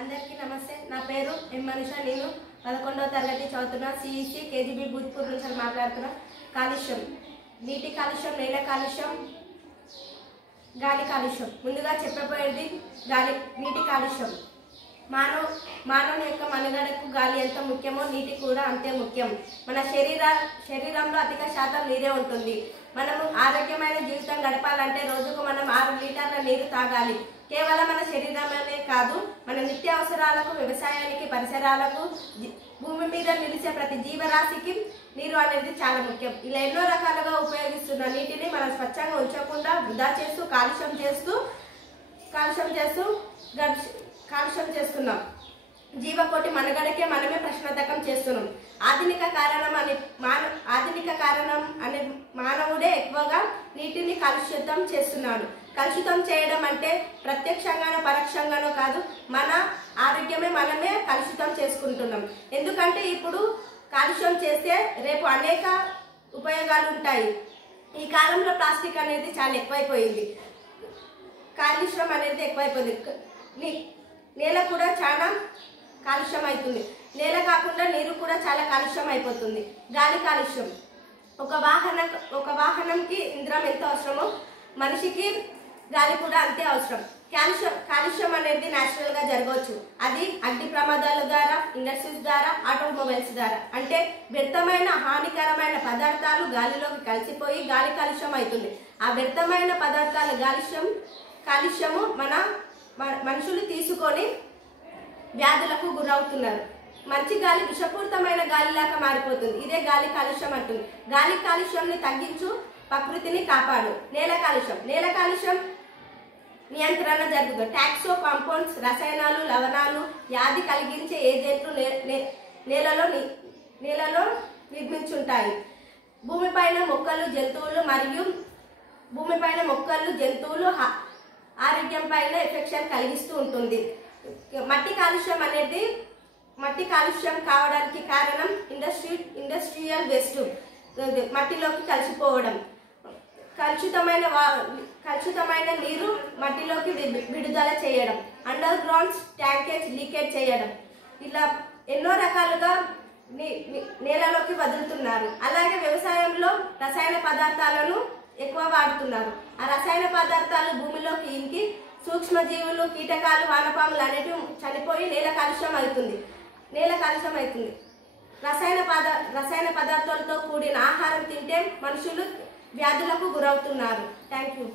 అందరికీ నమస్తే. నా పేరు ఎం మనిషా. నేను 11వ తరగతి చదువుతున్నా. సిఈసి కేజీబీ భూత్పూర్ నుంచి మాట్లాడుతున్నా. కాలుష్యం, నీటి కాలుష్యం, నేల కాలుష్యం, గాలి కాలుష్యం. ముందుగా చెప్పబోయేది నీటి కాలుష్యం. మానవుని యొక్క మనుగడకు గాలి ఎంత ముఖ్యమో నీటి కూడా అంతే ముఖ్యం. మన శరీరంలో అధిక శాతం నీరే ఉంటుంది. మనము ఆరోగ్యమైన జీవితం గడపాలంటే రోజుకు మనం 6 లీటర్ల నీరు తాగాలి. కేవలం మన శరీరమే కాదు, మన నిత్యావసరాలకు, వ్యవసాయానికి, పరిసరాలకు, భూమి మీద నిలిచే ప్రతి జీవరాశికి నీరు అనేది చాలా ముఖ్యం. ఇలా ఎన్నో రకాలుగా ఉపయోగిస్తున్న నీటిని మనం స్వచ్ఛంగా ఉంచకుండా వృధా చేస్తూ కాలుష్యం చేస్తున్నాం. జీవకోటి మనుగడకే మనమే ప్రశ్నార్థకం చేస్తున్నాం. ఆధునిక కారణం అనే మానవుడే ఎక్కువగా నీటిని కలుషితం చేస్తున్నాడు. కలుషితం చేయడం అంటే ప్రత్యక్షంగానో పరోక్షంగానో కాదు, మన ఆరోగ్యమే మనమే కలుషితం చేసుకుంటున్నాం. ఎందుకంటే ఇప్పుడు కాలుష్యం చేస్తే రేపు అనేక ఉపయోగాలు ఉంటాయి. ఈ కాలంలో ప్లాస్టిక్ అనేది చాలా ఎక్కువైపోయింది. కాలుష్యం అనేది ఎక్కువైపోయింది. నేల కూడా చాలా కాలుష్యం అవుతుంది. నేల కాకుండా నీరు కూడా చాలా కాలుష్యం అయిపోతుంది. గాలి కాలుష్యం, ఒక వాహనంకి ఇంధనం ఎంత అవసరమో మనిషికి గాలి కూడా అంతే అవసరం. కాలుష్యం అనేది న్యాచురల్గా జరగవచ్చు. అది అగ్ని ప్రమాదాల ద్వారా, ఇండస్ట్రీస్ ద్వారా, ఆటోమొబైల్స్ ద్వారా. అంటే వ్యర్థమైన హానికరమైన పదార్థాలు గాలిలోకి కలిసిపోయి గాలి కాలుష్యం అవుతుంది. ఆ వ్యర్థమైన పదార్థాల కాలుష్యము మనుషులు తీసుకొని వ్యాధులకు గురవుతున్నారు. మంచి గాలి విషపూరితమైన గాలిలాగా మారిపోతుంది. ఇదే గాలి కాలుష్యం అంటుంది. గాలి కాలుష్యంని తగ్గించు, ప్రకృతిని కాపాడు. నేల కాలుష్యం నియంత్రణ జరుగుతుంది. టాక్సో కాంపౌండ్స్, రసాయనాలు, లవణాలు, వ్యాధి కలిగించే ఏజెంట్లు నేలలో నిర్మించుంటాయి. భూమిపైన మొక్కలు, జంతువులు ఆరోగ్యం పైన ఎఫెక్షన్ కలిగిస్తూ ఉంటుంది. మట్టి కాలుష్యం కావడానికి కారణం ఇండస్ట్రియల్ వేస్ట్, మట్టిలోకి కలిసిపోవడం, కలుషితమైన నీరు మట్టిలోకి విడుదల చేయడం, అండర్ గ్రౌండ్ ట్యాంకేజ్ లీకేజ్ చేయడం, ఇలా ఎన్నో రకాలుగా నేలలోకి వదులుతున్నారు. అలాగే వ్యవసాయంలో రసాయన పదార్థాలను ఎక్కువ వాడుతున్నారు. ఆ రసాయన పదార్థాలు భూమిలోకి ఇంకి సూక్ష్మజీవులు, కీటకాలు, వానపాములు అనేటివి చనిపోయి నేల కాలుష్యం అవుతుంది. రసాయన పదార్థాలతో కూడిన ఆహారం తింటే మనుషులు వ్యాధులకు గురవుతున్నారు. Thank you.